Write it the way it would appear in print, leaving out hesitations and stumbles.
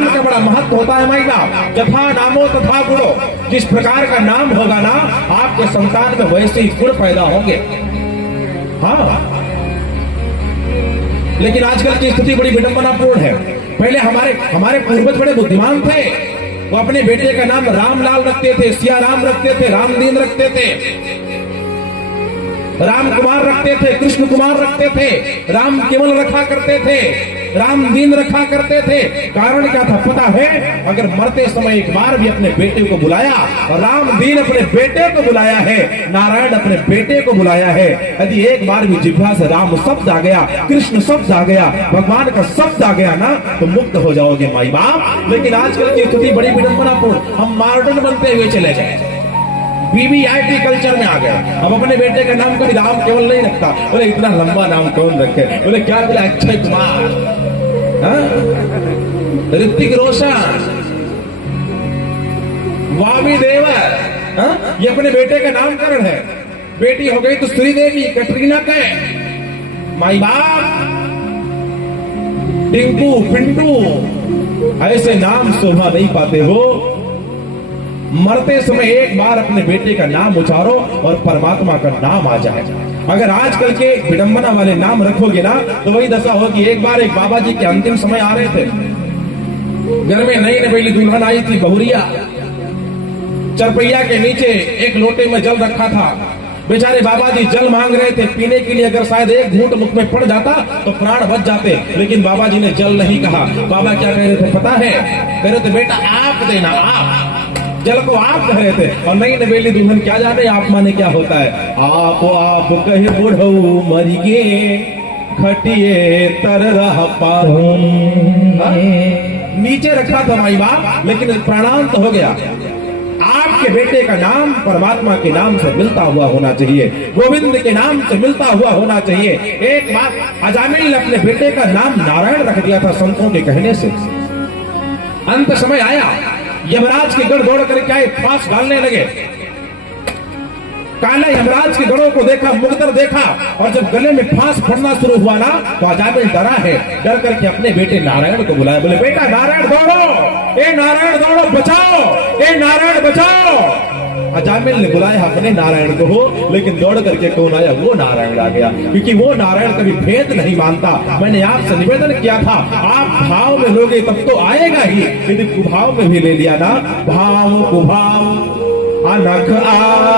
नाम का बड़ा महत्व होता है माई बाप। यथा नामो तथा गुणो, जिस प्रकार का नाम होगा ना आपके संतान में वैसे ही गुण पैदा होंगे। हाँ, लेकिन आजकल की स्थिति बड़ी विडंबनापूर्ण है। पहले हमारे पूर्वज बड़े बुद्धिमान थे, वो अपने बेटे का नाम रामलाल रखते थे, सिया राम रखते थे, रामदीन रखते थे, राम कुमार रखते थे, कृष्ण कुमार रखते थे, राम केवल रखा करते थे, रामदीन रखा करते थे। कारण क्या था पता है? अगर मरते समय एक बार भी अपने बेटे को बुलाया, रामदीन अपने बेटे को बुलाया है, नारायण अपने बेटे को बुलाया है, यदि एक बार भी जिह्वा से राम शब्द आ गया, कृष्ण शब्द आ गया, भगवान का शब्द आ गया ना, तो मुक्त हो जाओगे माई बाप। लेकिन आजकल की स्थिति बड़ी विडंबनापूर्ण, हम मॉडर्न बनते हुए चले गए, वीवीआईपी कल्चर में आ गया। अब अपने बेटे का नाम कोई राम केवल नहीं रखता, बोले इतना लंबा नाम कौन रखे, बोले क्या बोले अक्षय कुमार, ऋतिक रोशन, वामी देवर, ये अपने बेटे का नामकरण है। बेटी हो गई तो श्रीदेवी, कटरीना कैफ, माई बाप, टिंकू, पिंटू, ऐसे नाम शोभा नहीं पाते हो। मरते समय एक बार अपने बेटे का नाम उचारो और परमात्मा का नाम आ जाए। अगर आजकल के विडंबना वाले नाम रखोगे ना तो वही दशा होगी। एक बार एक बाबा जी के अंतिम समय आ रहे थे, घर में नई नवेली दुल्हन आई थी, बहुरिया, चरपैया के नीचे एक लोटे में जल रखा था। बेचारे बाबा जी जल मांग रहे थे पीने के लिए, अगर शायद एक घूंट मुख में पड़ जाता तो प्राण बच जाते, लेकिन बाबा जी ने जल नहीं कहा। बाबा क्या कह रहे थे पता है? कह रहे थे बेटा आप देना, आप जल को आप कह रहे थे। और नई नवेली दुल्हन क्या जाने आप माने क्या होता है? आप कहे बुढ़ऊ मरिगे खटिए तर रह पाऊं। नीचे रखा था माई बाप, लेकिन प्राणांत हो गया। आपके बेटे का नाम परमात्मा के नाम से मिलता हुआ होना चाहिए, गोविंद के नाम से मिलता हुआ होना चाहिए। एक बात, अजामिल ने अपने बेटे का नाम नारायण रख दिया था संतों के कहने से। अंत समय आया, यमराज के गढ़ दौड़ करके आए, फांस डालने लगे। काला यमराज के गढ़ों को देखा, मुकद्दर देखा, और जब गले में फांस पड़ना शुरू हुआ ना तो अजामिल डरा है। डर करके अपने बेटे नारायण को बुलाया, बोले बेटा नारायण दौड़ो, ए नारायण दौड़ो, बचाओ, ए नारायण बचाओ। अजामिल ने बुलाया अपने नारायण को हो, लेकिन दौड़ करके कौन आया? वो नारायण आ गया, क्योंकि वो नारायण कभी भेद नहीं मानता। मैंने आपसे निवेदन किया था, आप भाव में लोगे तब तो आएगा ही, यदि कुभाव में भी ले लिया ना, भाव कुभाव अनख आ